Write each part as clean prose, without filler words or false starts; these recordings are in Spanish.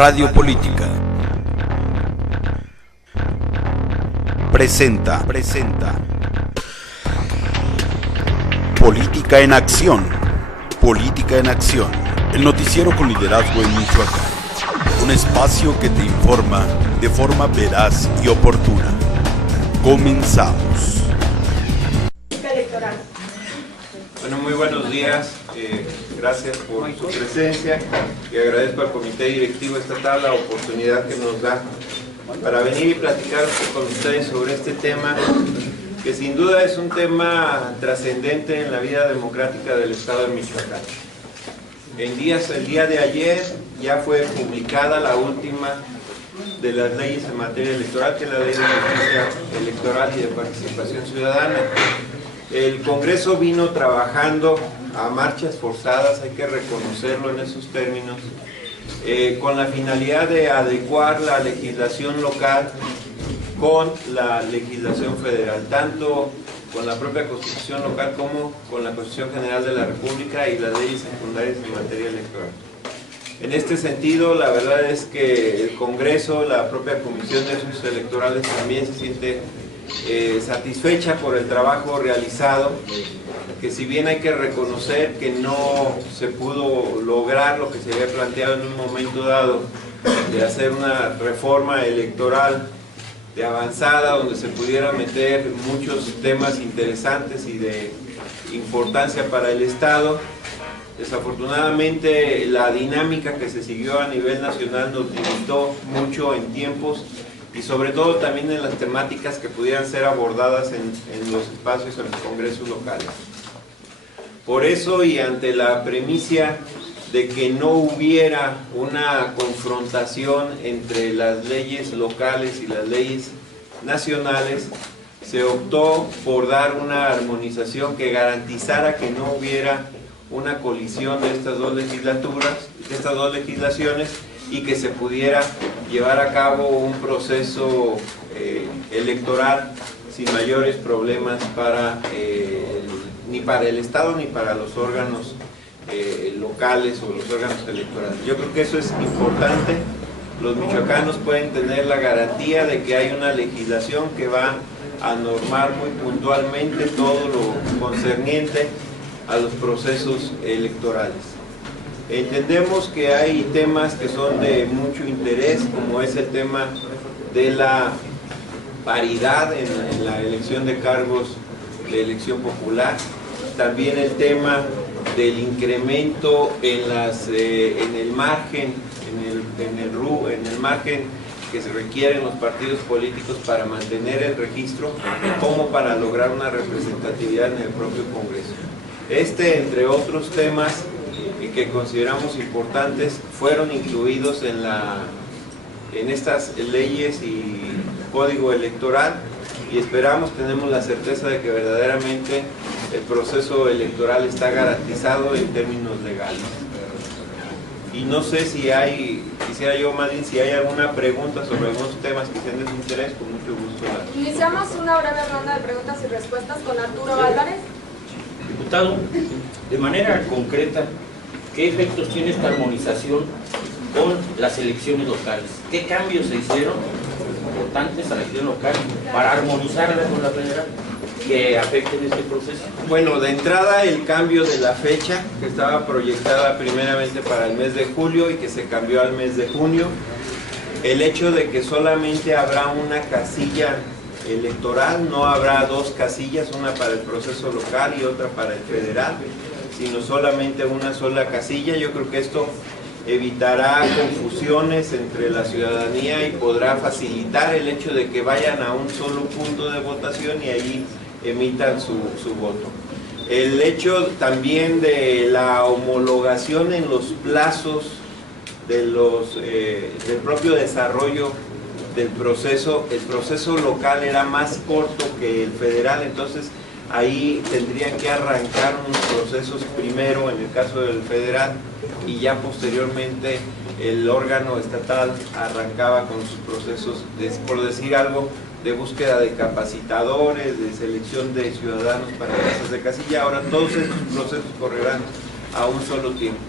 Radio Política presenta Política en Acción. Política en Acción, el noticiero con liderazgo en Michoacán. Un espacio que te informa de forma veraz y oportuna. Comenzamos. Bueno, muy buenos días. Gracias por su presencia y agradezco al Comité Directivo Estatal la oportunidad que nos da para venir y platicar con ustedes sobre este tema que sin duda es un tema trascendente en la vida democrática del Estado de Michoacán. El día de ayer ya fue publicada la última de las leyes en materia electoral, que es la Ley de Justicia Electoral y de Participación Ciudadana. El Congreso vino trabajando a marchas forzadas, hay que reconocerlo en esos términos, con la finalidad de adecuar la legislación local con la legislación federal, tanto con la propia Constitución local como con la Constitución General de la República y las leyes secundarias en materia electoral. En este sentido, la verdad es que el Congreso, la propia Comisión de Asuntos Electorales también se siente satisfecha por el trabajo realizado, que si bien hay que reconocer que no se pudo lograr lo que se había planteado en un momento dado, de hacer una reforma electoral de avanzada, donde se pudiera meter muchos temas interesantes y de importancia para el Estado. Desafortunadamente la dinámica que se siguió a nivel nacional nos limitó mucho en tiempos y sobre todo también en las temáticas que pudieran ser abordadas en los espacios, en los congresos locales. Por eso, y ante la premisa de que no hubiera una confrontación entre las leyes locales y las leyes nacionales, se optó por dar una armonización que garantizara que no hubiera una colisión de estas dos legislaciones y que se pudiera llevar a cabo un proceso electoral sin mayores problemas ni para el Estado ni para los órganos locales o los órganos electorales. Yo creo que eso es importante. Los michoacanos pueden tener la garantía de que hay una legislación que va a normar muy puntualmente todo lo concerniente a los procesos electorales. Entendemos que hay temas que son de mucho interés, como es el tema de la paridad en la elección de cargos de elección popular, también el tema del incremento en el margen que se requieren los partidos políticos para mantener el registro, como para lograr una representatividad en el propio Congreso. Entre otros temas que consideramos importantes, fueron incluidos en estas leyes y código electoral, y tenemos la certeza de que verdaderamente el proceso electoral está garantizado en términos legales. Y no sé quisiera yo más bien si hay alguna pregunta sobre algunos temas que sean de su interés, con mucho gusto. Iniciamos una breve ronda de preguntas y respuestas con Arturo Álvarez. Diputado, de manera concreta, ¿qué efectos tiene esta armonización con las elecciones locales? ¿Qué cambios se hicieron importantes a la elección local para armonizarla con la federal que afecten este proceso? Bueno, de entrada el cambio de la fecha, que estaba proyectada primeramente para el mes de julio y que se cambió al mes de junio. El hecho de que solamente habrá una casilla electoral, no habrá dos casillas, una para el proceso local y otra para el federal, sino solamente una sola casilla. Yo creo que esto evitará confusiones entre la ciudadanía y podrá facilitar el hecho de que vayan a un solo punto de votación y allí emitan su voto. El hecho también de la homologación en los plazos del propio desarrollo del proceso. El proceso local era más corto que el federal, entonces ahí tendrían que arrancar unos procesos primero en el caso del federal y ya posteriormente el órgano estatal arrancaba con sus procesos, por decir algo, de búsqueda de capacitadores, de selección de ciudadanos para casas de casilla. Ahora todos estos procesos correrán a un solo tiempo.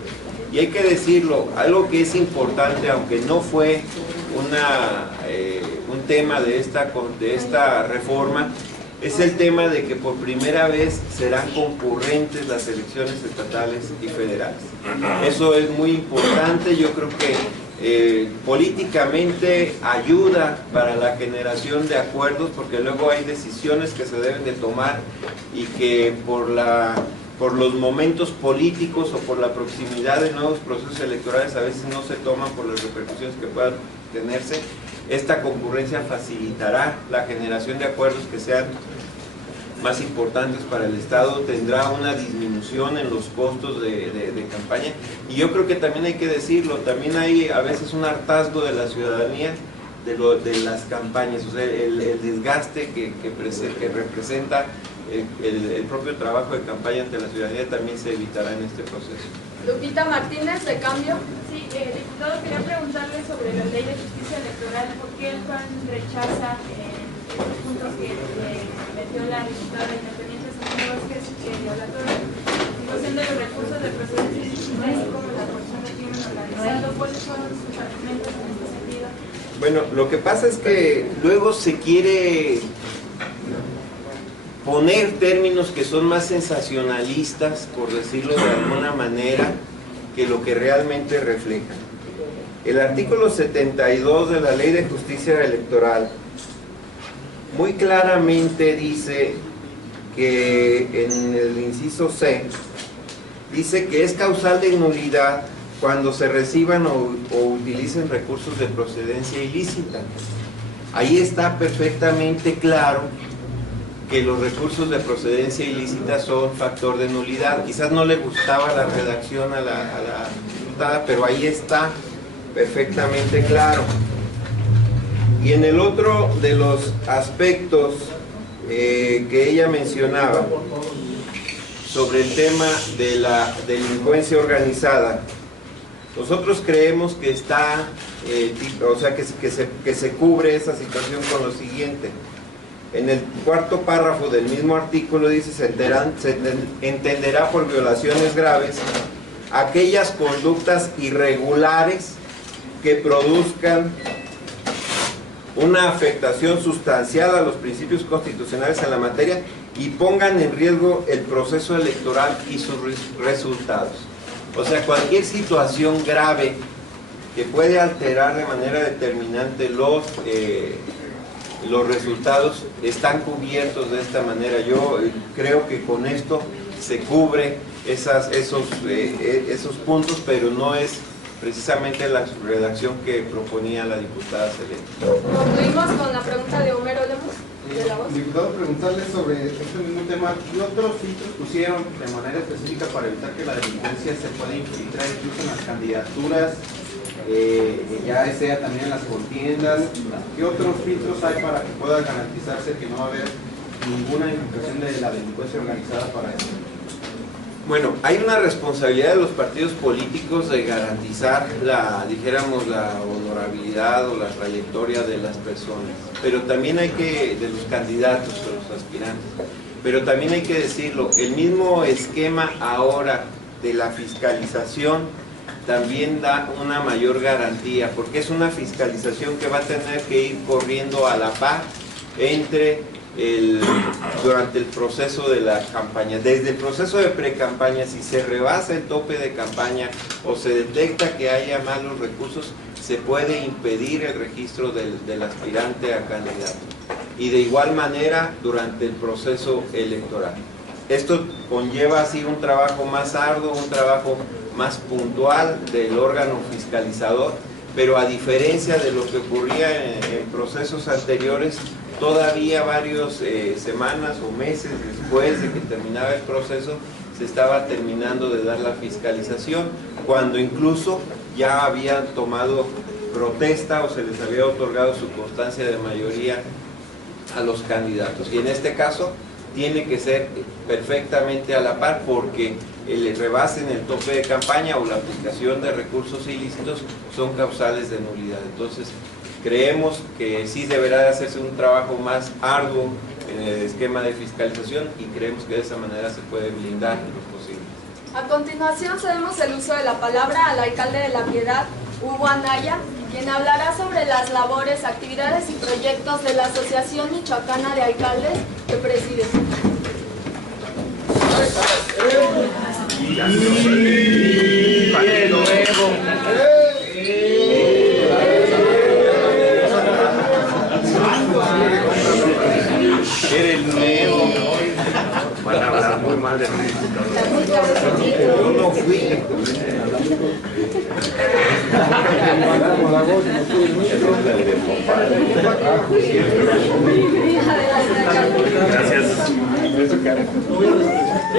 Y hay que decirlo, algo que es importante, aunque no fue un tema de esta reforma, es el tema de que por primera vez serán concurrentes las elecciones estatales y federales. Eso es muy importante, yo creo que políticamente ayuda para la generación de acuerdos, porque luego hay decisiones que se deben de tomar y que por los momentos políticos o por la proximidad de nuevos procesos electorales a veces no se toman por las repercusiones que puedan tenerse. Esta concurrencia facilitará la generación de acuerdos que sean más importantes para el Estado, tendrá una disminución en los costos de campaña, y yo creo que también hay que decirlo, también hay a veces un hartazgo de la ciudadanía de las campañas, o sea, el desgaste que representa el propio trabajo de campaña ante la ciudadanía también se evitará en este proceso. Lupita Martínez, de Cambio. Sí, diputado, quería preguntarle sobre la ley de justicia electoral. ¿Por qué el PAN rechaza estos puntos que metió la diputada independiente Sonia Vázquez, que habla sobre la situación de los recursos de procedencia ilícita y como la porción de crimen organizado? ¿Cuáles son sus argumentos en este sentido? Bueno, lo que pasa es que luego se quiere poner términos que son más sensacionalistas, por decirlo de alguna manera, que lo que realmente reflejan. El artículo 72 de la Ley de Justicia Electoral muy claramente dice que en el inciso C, dice que es causal de nulidad cuando se reciban o utilicen recursos de procedencia ilícita. Ahí está perfectamente claro que los recursos de procedencia ilícita son factor de nulidad. Quizás no le gustaba la redacción a la diputada, pero ahí está perfectamente claro. Y en el otro de los aspectos que ella mencionaba, sobre el tema de la delincuencia organizada, nosotros creemos que está, o sea, que se cubre esa situación con lo siguiente. En el cuarto párrafo del mismo artículo dice: se entenderá por violaciones graves aquellas conductas irregulares que produzcan una afectación sustancial a los principios constitucionales en la materia y pongan en riesgo el proceso electoral y sus resultados. O sea, cualquier situación grave que puede alterar de manera determinante los resultados están cubiertos de esta manera. Yo creo que con esto se cubre esos puntos, pero no es precisamente la redacción que proponía la diputada Celeste. Concluimos con la pregunta de Homero Lemus, de La Voz. Diputado, preguntarle sobre este mismo tema, ¿qué otros filtros pusieron de manera específica para evitar que la delincuencia se pueda infiltrar incluso en las candidaturas, ya sea también en las contiendas? ¿Qué otros filtros hay para que pueda garantizarse que no va a haber ninguna infiltración de la delincuencia organizada para eso? Bueno, hay una responsabilidad de los partidos políticos de garantizar dijéramos, la honorabilidad o la trayectoria de las personas, pero también hay que, de los candidatos o los aspirantes, pero también hay que decirlo, el mismo esquema ahora de la fiscalización también da una mayor garantía, porque es una fiscalización que va a tener que ir corriendo a la par durante el proceso de la campaña. Desde el proceso de pre-campaña, si se rebasa el tope de campaña o se detecta que haya malos recursos, se puede impedir el registro del aspirante a candidato. Y de igual manera durante el proceso electoral. Esto conlleva así un trabajo más arduo, un trabajo más puntual del órgano fiscalizador, pero a diferencia de lo que ocurría en procesos anteriores, todavía varias semanas o meses después de que terminaba el proceso, se estaba terminando de dar la fiscalización, cuando incluso ya habían tomado protesta o se les había otorgado su constancia de mayoría a los candidatos. Y en este caso tiene que ser perfectamente a la par, porque el rebase en el tope de campaña o la aplicación de recursos ilícitos son causales de nulidad. Entonces creemos que sí deberá de hacerse un trabajo más arduo en el esquema de fiscalización y creemos que de esa manera se puede blindar lo posible. A continuación cedemos el uso de la palabra al alcalde de La Piedad, Hugo Anaya, quien hablará sobre las labores, actividades y proyectos de la Asociación Michoacana de Alcaldes que preside. Era el nuevo. Van a hablar muy mal de mí. Yo no fui. Gracias.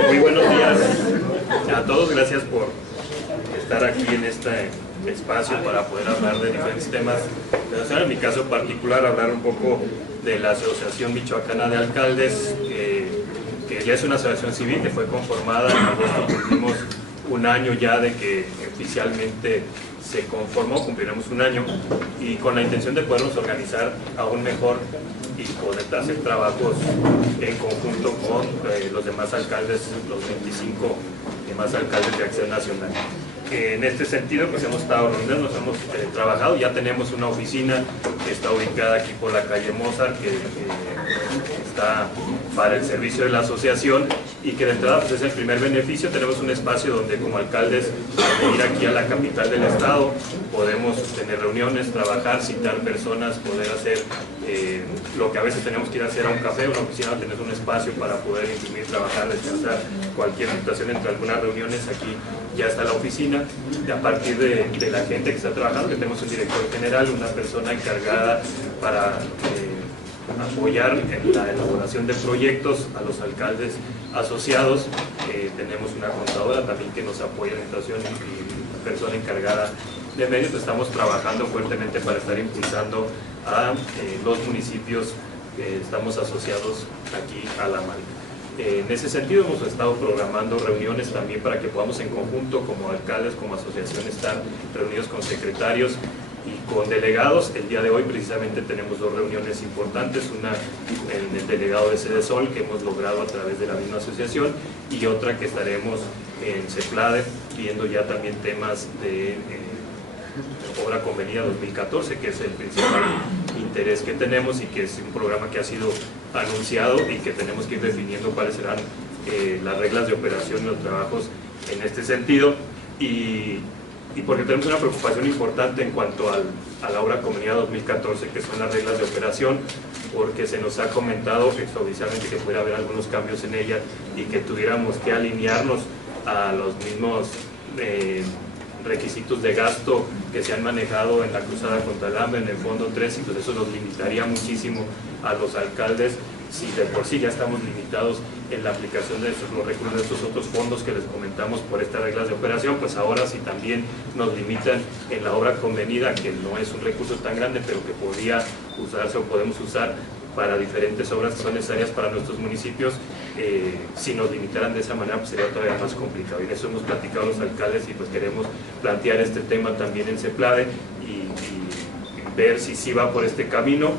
Muy buenos días a todos. Gracias por estar aquí en este espacio para poder hablar de diferentes temas. En mi caso particular, hablar un poco de la Asociación Michoacana de Alcaldes, que ya es una asociación civil que fue conformada en agosto. Cumplimos un año ya de que oficialmente se conformó, cumpliremos un año, y con la intención de podernos organizar aún mejor y poder hacer trabajos en conjunto con los demás alcaldes, los 25 demás alcaldes de Acción Nacional. En este sentido, pues hemos estado reunidos, nos hemos trabajado, ya tenemos una oficina que está ubicada aquí por la calle Mozart, que está para el servicio de la asociación, y que de entrada pues, es el primer beneficio. Tenemos un espacio donde como alcaldes, al venir aquí a la capital del estado, podemos tener reuniones, trabajar, citar personas, poder hacer lo que a veces tenemos que ir a hacer a un café, una oficina, tener un espacio para poder imprimir, trabajar, descansar, cualquier situación entre algunas reuniones. Aquí ya está la oficina, y a partir de la gente que está trabajando, que tenemos un director general, una persona encargada para apoyar en la elaboración de proyectos a los alcaldes asociados. Tenemos una contadora también que nos apoya en la situación y una persona encargada de medios. Pues estamos trabajando fuertemente para estar impulsando a los municipios que estamos asociados aquí a la marca. En ese sentido hemos estado programando reuniones también para que podamos en conjunto como alcaldes, como asociación, estar reunidos con secretarios y con delegados. El día de hoy precisamente tenemos dos reuniones importantes, una en el delegado de Cedesol que hemos logrado a través de la misma asociación, y otra que estaremos en CEPLADE viendo ya también temas de obra convenida 2014, que es el principal interés que tenemos y que es un programa que ha sido anunciado y que tenemos que ir definiendo cuáles serán las reglas de operación y los trabajos en este sentido, y porque tenemos una preocupación importante en cuanto a la obra convenida 2014, que son las reglas de operación, porque se nos ha comentado extraoficialmente que pudiera haber algunos cambios en ella y que tuviéramos que alinearnos a los mismos requisitos de gasto que se han manejado en la cruzada contra el hambre, en el Fondo 3, y pues eso nos limitaría muchísimo a los alcaldes. Si de por sí ya estamos limitados en la aplicación de los recursos de estos otros fondos que les comentamos por estas reglas de operación, pues ahora sí también nos limitan en la obra convenida, que no es un recurso tan grande, pero que podría usarse o podemos usar para diferentes obras que son necesarias para nuestros municipios. Si nos limitaran de esa manera, pues sería todavía más complicado, y en eso hemos platicado los alcaldes, y pues queremos plantear este tema también en CEPLADE y ver si sí va por este camino,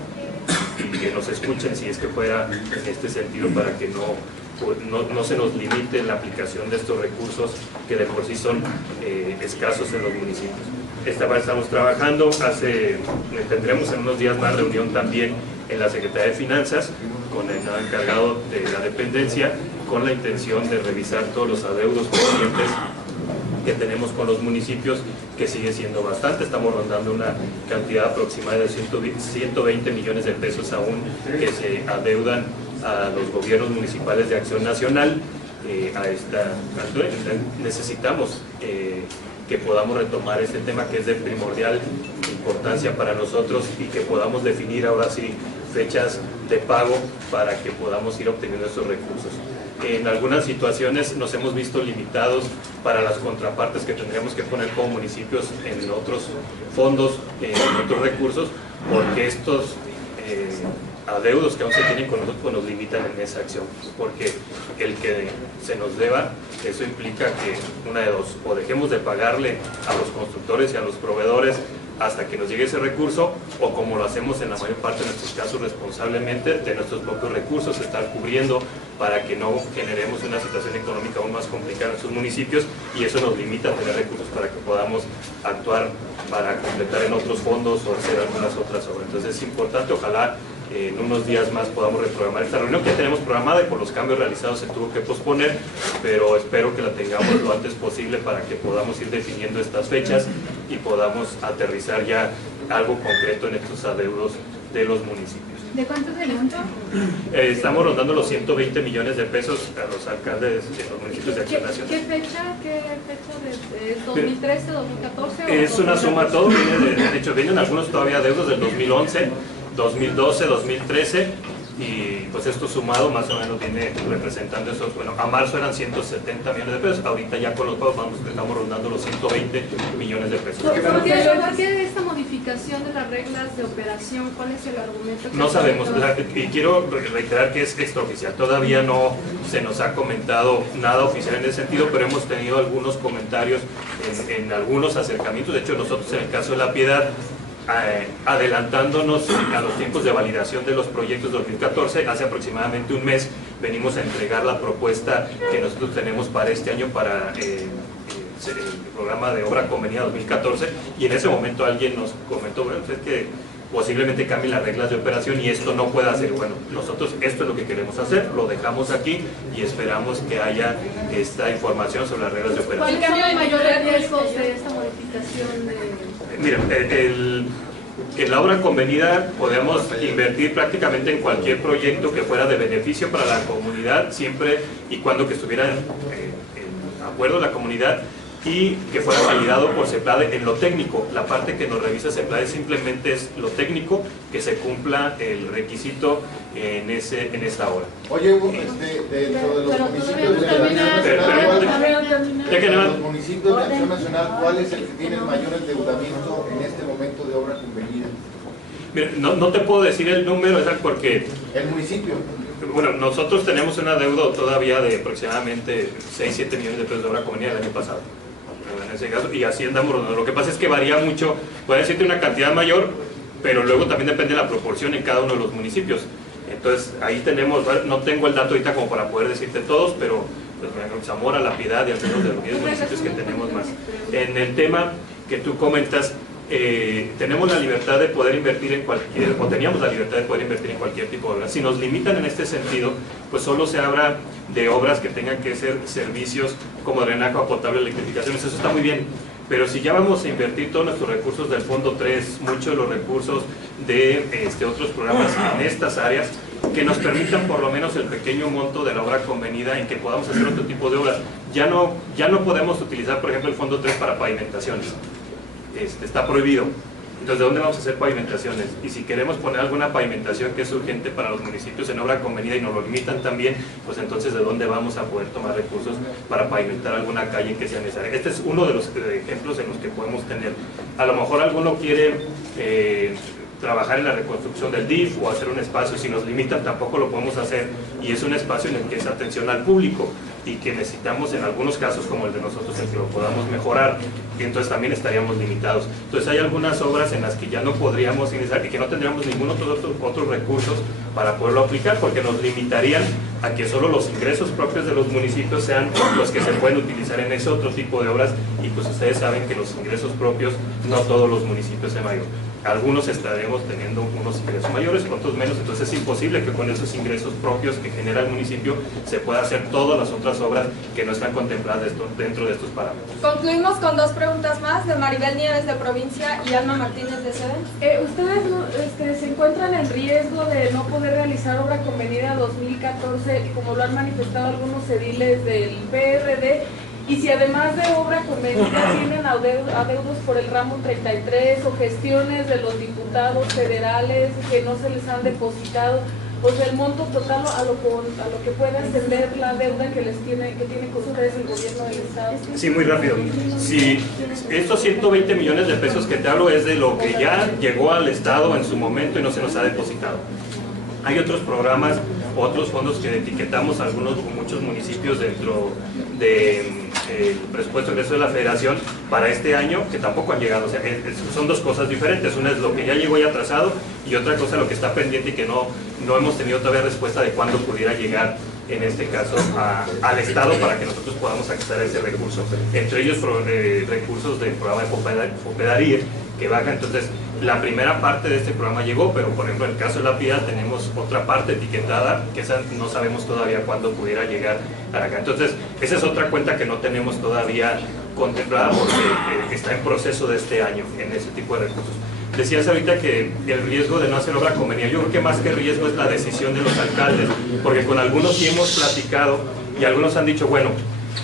y que nos escuchen si es que fuera en este sentido, para que no se nos limite la aplicación de estos recursos que de por sí son escasos en los municipios. Esta vez estamos trabajando, tendremos en unos días más reunión también en la Secretaría de Finanzas con el encargado de la dependencia, con la intención de revisar todos los adeudos pendientes que tenemos con los municipios, que sigue siendo bastante. Estamos rondando una cantidad aproximada de 120 millones de pesos aún que se adeudan a los gobiernos municipales de Acción Nacional. A esta altura necesitamos que podamos retomar este tema, que es de primordial importancia para nosotros, y que podamos definir ahora sí fechas de pago para que podamos ir obteniendo estos recursos. En algunas situaciones nos hemos visto limitados para las contrapartes que tendríamos que poner como municipios en otros fondos, en otros recursos, porque estos adeudos que aún se tienen con nosotros pues nos limitan en esa acción, porque el que se nos deba, eso implica que una de dos: o dejemos de pagarle a los constructores y a los proveedores hasta que nos llegue ese recurso, o como lo hacemos en la mayor parte de nuestros casos responsablemente, de nuestros propios recursos, estar cubriendo para que no generemos una situación económica aún más complicada en sus municipios, y eso nos limita a tener recursos para que podamos actuar para completar en otros fondos o hacer algunas otras obras. Entonces es importante, ojalá en unos días más podamos reprogramar esta reunión que tenemos programada, y por los cambios realizados se tuvo que posponer, pero espero que la tengamos lo antes posible para que podamos ir definiendo estas fechas y podamos aterrizar ya algo concreto en estos adeudos de los municipios. ¿De cuánto es el monto? Estamos rondando los 120 millones de pesos a los alcaldes de los municipios de Acción Nacional. ¿Qué fecha? ¿De 2013, 2014? Es una suma, todo viene de hecho vienen algunos todavía adeudos del 2011, 2012, 2013, y pues esto sumado más o menos viene representando esos, bueno, a marzo eran 170 millones de pesos, ahorita ya con los pagos estamos rondando los 120 millones de pesos. ¿Por qué esta modificación de las reglas de operación? ¿Cuál es el argumento? No sabemos, y quiero reiterar que es extraoficial, todavía no se nos ha comentado nada oficial en ese sentido, pero hemos tenido algunos comentarios en algunos acercamientos. De hecho, nosotros en el caso de La Piedad, adelantándonos a los tiempos de validación de los proyectos 2014, hace aproximadamente un mes venimos a entregar la propuesta que nosotros tenemos para este año para el programa de obra convenida 2014, y en ese momento alguien nos comentó, bueno, es que posiblemente cambien las reglas de operación y esto no pueda ser. Bueno, nosotros esto es lo que queremos hacer, lo dejamos aquí y esperamos que haya esta información sobre las reglas de operación. ¿Cuál son los mayores riesgos de esta modificación? Miren, en la obra convenida podemos invertir prácticamente en cualquier proyecto que fuera de beneficio para la comunidad, siempre y cuando que estuviera en acuerdo la comunidad y que fuera validado por CEPLADE en lo técnico. La parte que nos revisa CEPLADE simplemente es lo técnico, que se cumpla el requisito en esta obra. Oye, Hugo, dentro de los municipios de Acción Nacional, ¿cuál es el que tiene el mayor endeudamiento en este momento de obra convenida? Mira, no te puedo decir el número exacto porque... El municipio. Bueno, nosotros tenemos una deuda todavía de aproximadamente 6-7 millones de pesos de obra convenida del año pasado. En ese caso, y así andamos. Lo que pasa es que varía mucho, puede decirte una cantidad mayor, pero luego también depende de la proporción en cada uno de los municipios. Entonces ahí tenemos, no tengo el dato ahorita como para poder decirte todos, pero pues, Zamora, La Piedad y algunos de los 10 municipios que tenemos más. En el tema que tú comentas, tenemos la libertad de poder invertir en cualquier, o teníamos la libertad de poder invertir en cualquier tipo de obra. Si nos limitan en este sentido, pues solo se habla de obras que tengan que ser servicios como drenaje, agua potable, electrificación, eso está muy bien. Pero si ya vamos a invertir todos nuestros recursos del Fondo 3, muchos de los recursos de otros programas en estas áreas, que nos permitan por lo menos el pequeño monto de la obra convenida en que podamos hacer otro tipo de obras. Ya no podemos utilizar, por ejemplo, el Fondo 3 para pavimentaciones. Está prohibido. Entonces, ¿de dónde vamos a hacer pavimentaciones? Y si queremos poner alguna pavimentación que es urgente para los municipios en obra convenida y nos lo limitan también, pues entonces, ¿de dónde vamos a poder tomar recursos para pavimentar alguna calle que sea necesaria? Este es uno de los ejemplos en los que podemos tener. A lo mejor alguno quiere trabajar en la reconstrucción del DIF o hacer un espacio. Si nos limitan, tampoco lo podemos hacer, y es un espacio en el que es atención al público y que necesitamos en algunos casos como el de nosotros el que lo podamos mejorar, y entonces también estaríamos limitados. Entonces hay algunas obras en las que ya no podríamos ingresar y que no tendríamos ningún otros recursos para poderlo aplicar, porque nos limitarían a que solo los ingresos propios de los municipios sean los que se pueden utilizar en ese otro tipo de obras, y pues ustedes saben que los ingresos propios no todos los municipios se mayor. Algunos estaremos teniendo unos ingresos mayores, otros menos, entonces es imposible que con esos ingresos propios que genera el municipio se pueda hacer todas las otras obras que no están contempladas dentro de estos parámetros. Concluimos con dos preguntas más, de Maribel Nieves de Provincia y Alma Martínez de SEDEN. ¿Ustedes se encuentran en riesgo de no poder realizar obra convenida 2014, como lo han manifestado algunos ediles del PRD? Y si además de obra convenida tienen adeudos por el ramo 33 o gestiones de los diputados federales que no se les han depositado, pues el monto total a lo que pueda ascender la deuda que tiene con ustedes el gobierno del estado. Sí, muy rápido. Si estos 120 millones de pesos que te hablo es de lo que ya llegó al estado en su momento y no se nos ha depositado. Hay otros programas, otros fondos que etiquetamos algunos o muchos municipios dentro de el presupuesto de ingreso de la Federación para este año, que tampoco han llegado. O sea, son dos cosas diferentes. Una es lo que ya llegó y atrasado, y otra cosa lo que está pendiente y que no hemos tenido todavía respuesta de cuándo pudiera llegar, en este caso, al Estado para que nosotros podamos acceder a ese recurso. Entre ellos recursos del programa de Fopedaría, que baja. Entonces, la primera parte de este programa llegó, pero por ejemplo en el caso de la Piedad tenemos otra parte etiquetada, que esa no sabemos todavía cuándo pudiera llegar para acá. Entonces, esa es otra cuenta que no tenemos todavía contemplada porque está en proceso de este año en ese tipo de recursos. Decías ahorita que el riesgo de no hacer obra conveniente, yo creo que más que riesgo es la decisión de los alcaldes, porque con algunos sí hemos platicado y algunos han dicho, bueno,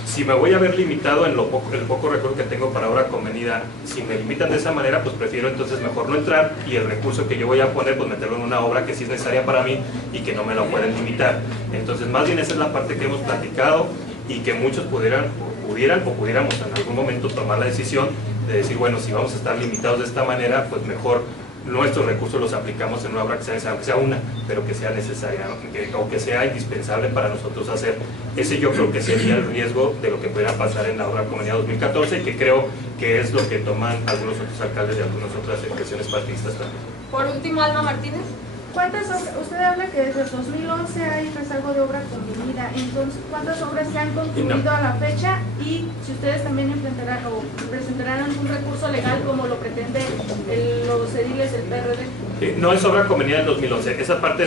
si me voy a ver limitado en el poco recurso que tengo para obra convenida, si me limitan de esa manera, pues prefiero entonces mejor no entrar, y el recurso que yo voy a poner, pues meterlo en una obra que sí es necesaria para mí y que no me lo pueden limitar. Entonces, más bien esa es la parte que hemos platicado y que muchos pudiéramos en algún momento tomar la decisión de decir, bueno, si vamos a estar limitados de esta manera, pues mejor nuestros recursos los aplicamos en una obra que sea necesaria, aunque sea una, pero que sea necesaria, ¿no? O que sea indispensable para nosotros hacer. Ese yo creo que sería el riesgo de lo que pudiera pasar en la obra convenida 2014, y que creo que es lo que toman algunos otros alcaldes de algunas otras expresiones partidistas también. Por último, Alma Martínez. Usted habla que desde el 2011 hay rezago de obra convenida, entonces ¿cuántas obras se han concluido a la fecha? Y si ustedes también implementarán o presentarán algún recurso legal como lo pretende los ediles del PRD. No es obra convenida del 2011, esa parte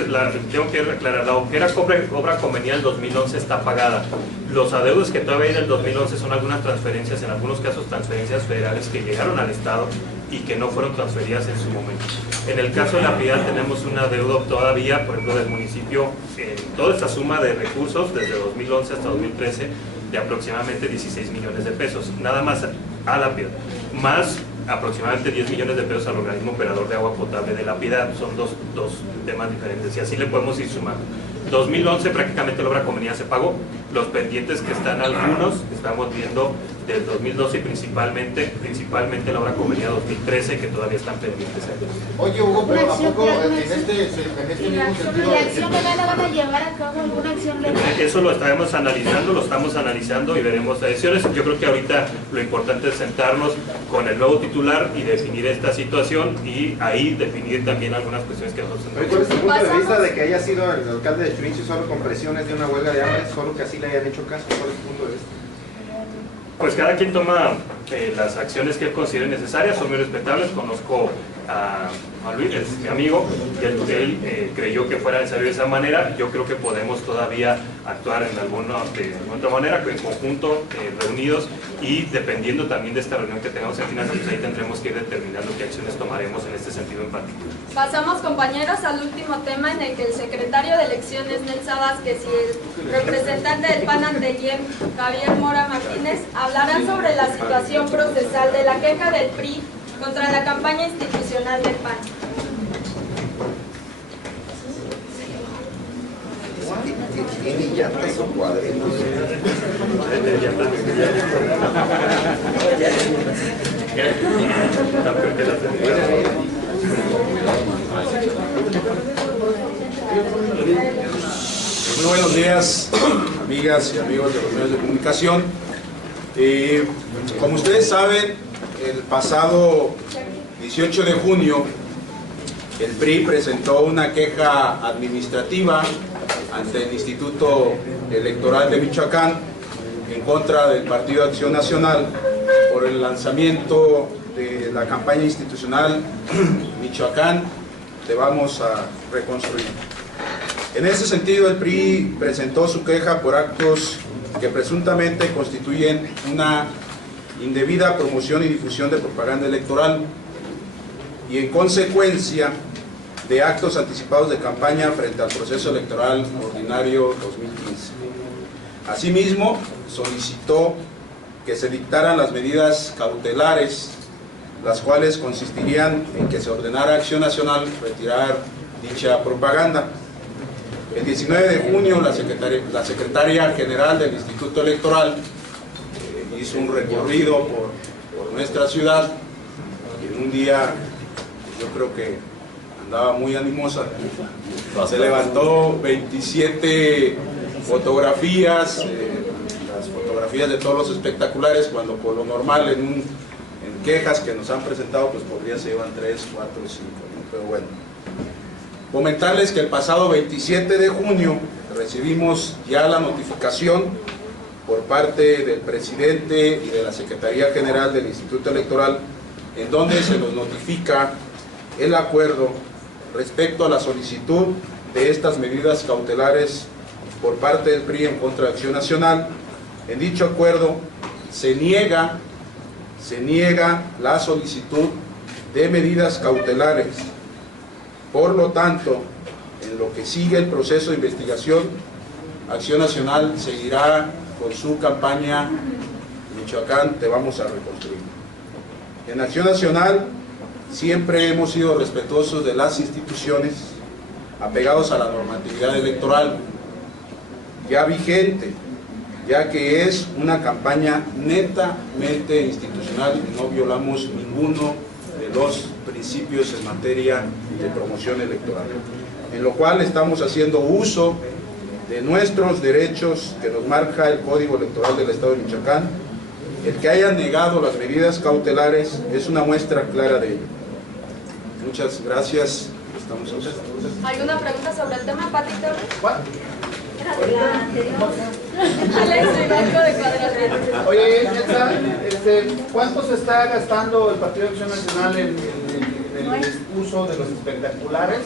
tengo que aclarar. La que era obra convenida del 2011 está pagada. Los adeudos que todavía hay del 2011 son algunas transferencias, en algunos casos transferencias federales que llegaron al Estado y que no fueron transferidas en su momento. En el caso de la Piedad tenemos un adeudo todavía, por ejemplo, del municipio, en toda esta suma de recursos, desde 2011 hasta 2013, de aproximadamente 16 millones de pesos, nada más a la Piedad, más aproximadamente 10 millones de pesos al organismo operador de agua potable de la Piedad. Son dos temas diferentes, y así le podemos ir sumando. 2011 prácticamente la obra convenida se pagó. Los pendientes que están algunos, estamos viendo del 2012 y principalmente la obra convenida 2013, que todavía están pendientes. Oye, Hugo, pero ¿a poco en este mismo sentido? ¿La acción legal la van a llevar a cabo alguna acción legal? Eso lo estamos analizando y veremos las decisiones. Yo creo que ahorita lo importante es sentarnos con el nuevo titular y definir esta situación, y ahí definir también algunas cuestiones que nosotros tenemos. ¿Cuál es tu punto de vista de que haya sido el alcalde de Churinchi solo con presiones de una huelga de hambre, solo que así le hayan hecho caso? ¿Cuál es tu punto de vista? Pues cada quien toma las acciones que él considere necesarias, son muy respetables. Conozco a Luis, es mi amigo, y él creyó que fuera necesario de esa manera. Yo creo que podemos todavía actuar de alguna otra manera, en conjunto, reunidos, y dependiendo también de esta reunión que tengamos en finanzas, pues ahí tendremos que ir determinando qué acciones tomaremos en este sentido en particular. Pasamos, compañeros, al último tema, en el que el secretario de elecciones, Nelsa Vázquez, y el representante del PAN ante el IEM, Javier Mora Martínez, hablarán sobre la situación procesal de la queja del PRI contra la campaña institucional del PAN. Tiene llantas o cuadritos. Muy buenos días, amigas y amigos de los medios de comunicación. Como ustedes saben, el pasado 18 de junio el PRI presentó una queja administrativa ante el Instituto Electoral de Michoacán en contra del Partido Acción Nacional por el lanzamiento de la campaña institucional Michoacán Te Vamos a Reconstruir. En ese sentido, el PRI presentó su queja por actos que presuntamente constituyen una indebida promoción y difusión de propaganda electoral, y en consecuencia de actos anticipados de campaña frente al proceso electoral ordinario 2015. Asimismo, solicitó que se dictaran las medidas cautelares, las cuales consistirían en que se ordenara a Acción Nacional retirar dicha propaganda. El 19 de junio la secretaria general del Instituto Electoral hizo un recorrido por nuestra ciudad, y en un día, yo creo que andaba muy animosa, se levantó 27 fotografías, las fotografías fotografías de todos los espectaculares, cuando por lo normal en quejas que nos han presentado, pues podría se llevan 3, 4, 5, ¿no? Pero bueno. Comentarles que el pasado 27 de junio recibimos ya la notificación por parte del presidente y de la Secretaría General del Instituto Electoral, en donde se nos notifica el acuerdo respecto a la solicitud de estas medidas cautelares por parte del PRI en contra de Acción Nacional. En dicho acuerdo se niega la solicitud de medidas cautelares. Por lo tanto, en lo que sigue el proceso de investigación, Acción Nacional seguirá con su campaña Michoacán, te vamos a reconstruir. En Acción Nacional siempre hemos sido respetuosos de las instituciones, apegados a la normatividad electoral ya vigente, ya que es una campaña netamente institucional y no violamos ninguno de los principios en materia de promoción electoral, en lo cual estamos haciendo uso de nuestros derechos que nos marca el Código Electoral del Estado de Michoacán. El que haya negado las medidas cautelares es una muestra clara de ello. Muchas gracias. Estamos a ustedes. ¿Alguna pregunta sobre el tema, Pati Torres? ¿Cuál? Alex, de Banco de Cuadrantes. Oye, Elsa, ¿cuánto se está gastando el Partido de Acción Nacional en el uso de los espectaculares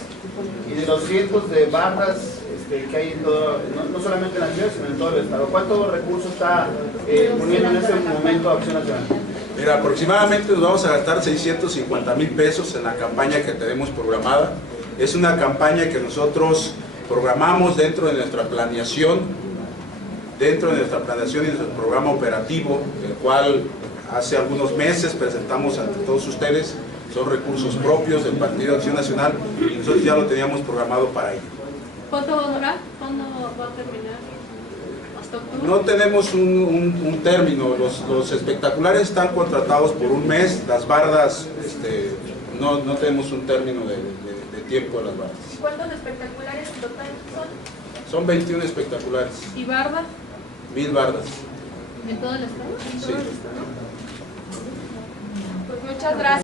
y de los cientos de barras que hay en todo, no solamente en la ciudad, sino en todo el estado? ¿Cuánto recursos está poniendo en este momento Acción Nacional? Mira, aproximadamente nos vamos a gastar 650,000 pesos en la campaña que tenemos programada. Es una campaña que nosotros programamos dentro de nuestra planeación y nuestro programa operativo, el cual hace algunos meses presentamos ante todos ustedes. Son recursos propios del Partido de Acción Nacional y nosotros ya lo teníamos programado para ello. ¿Cuánto va a durar? ¿Cuándo va a terminar? ¿Hasta octubre? No tenemos un término. Los espectaculares están contratados por un mes. Las bardas, no tenemos un término de tiempo de las bardas. ¿Cuántos espectaculares en total son? Son 21 espectaculares. ¿Y bardas? 1000 bardas. ¿En todo el estado? Sí. Pues muchas gracias.